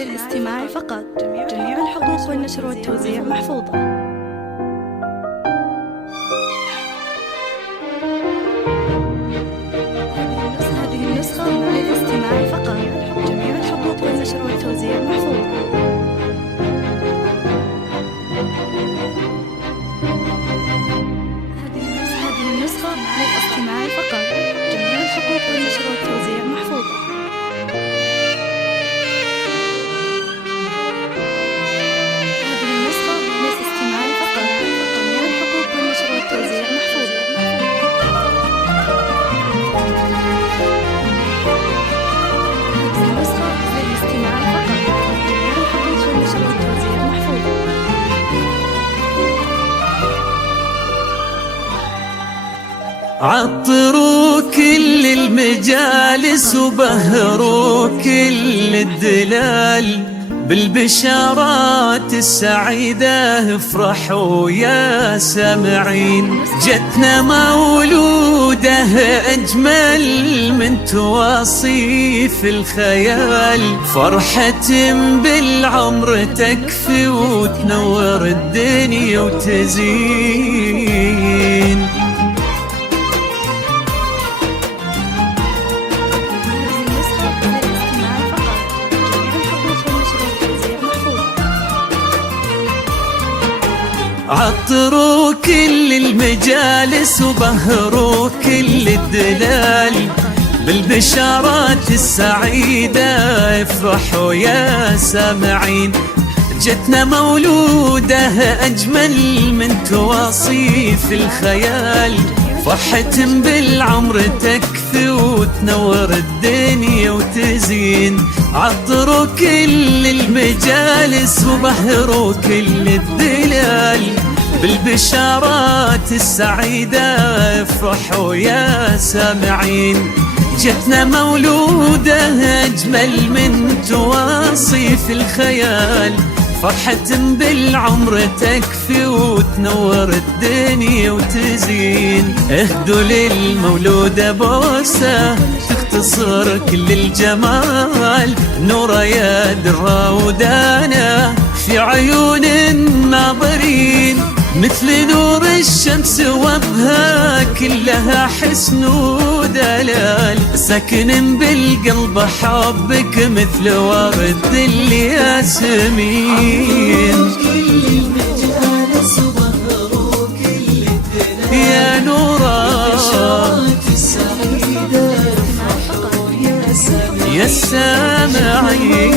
للاستماع فقط. جميع الحقوق والنشر والتوزيع محفوظة. هذه النسخة للاستماع فقط. جميع الحقوق والنشر والتوزيع محفوظة. هذه النسخة للاستماع فقط. جميع الحقوق والنشر والتوزيع محفوظة. عطروا كل المجالس وبهروا كل الدلال بالبشارات السعيدة، افرحوا يا سامعين. جتنا مولودة أجمل من تواصيف الخيال، فرحة بالعمر تكفي وتنور الدنيا وتزين. عطروا كل المجالس وبهروا كل الدلال بالبشارات السعيدة، افرحوا يا سامعين. جتنا مولودة أجمل من تواصيف الخيال، فرحة بالعمر تكفي وتنور الدنيا وتزين. عطروا كل المجالس وبهروا كل الدلال بالبشارات السعيدة، افرحوا يا سامعين. جتنا مولودة أجمل من تواصيف الخيال، فرحة بالعمر تكفي وتنور الدنيا وتزين. اهدوا للمولودة بوسة تختصر كل الجمال، نورة يا درة ودانا في عيون الناظرين، مثل نور الشمس وبها كلها حسن ودلال. ساكن بالقلب حبك مثل ورد الياسمين، يا نورا يا السامعين.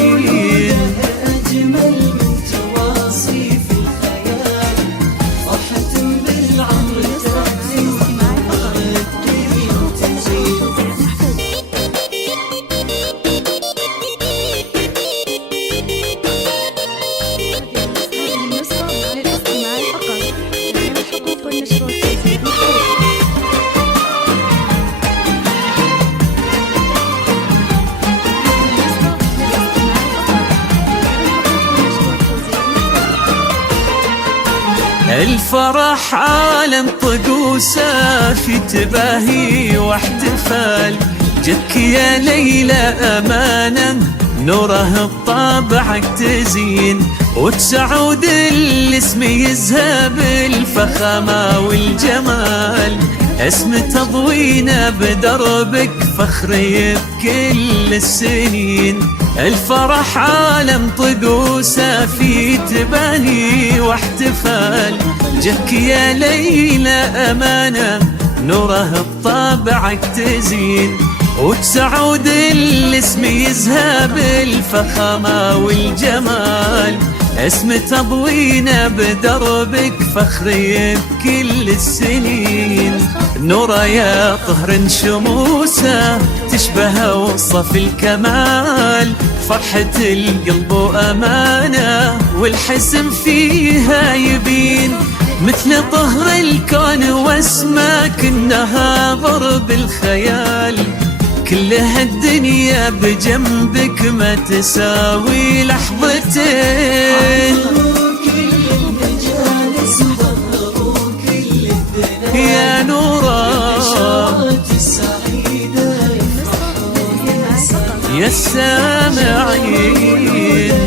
الفرح عالم طقوسه في تباهي واحتفال، جتك يا ليلى أمانة نوره بطابعك تزين، وتسعود الاسم يذهب الفخامة والجمال. اسم تضوينا بدربك فخري بكل السنين. الفرح عالم طقوسه في تباهي واحتفال، جك يا ليلى أمانة نوره بطابعك تزين، وتسعود الاسم يذهب الفخامة والجمال. اسم تضوينا بدربك فخري بكل السنين. نورا يا طهر شموسه تشبه وصف الكمال، فرحة القلب وأمانة والحسن فيها يبين، مثل طهر الكون واسمك انها ضرب الخيال. كل هالدنيا بجنبك ما تساوي لحظتين، يا نورا يا السامع. سامعين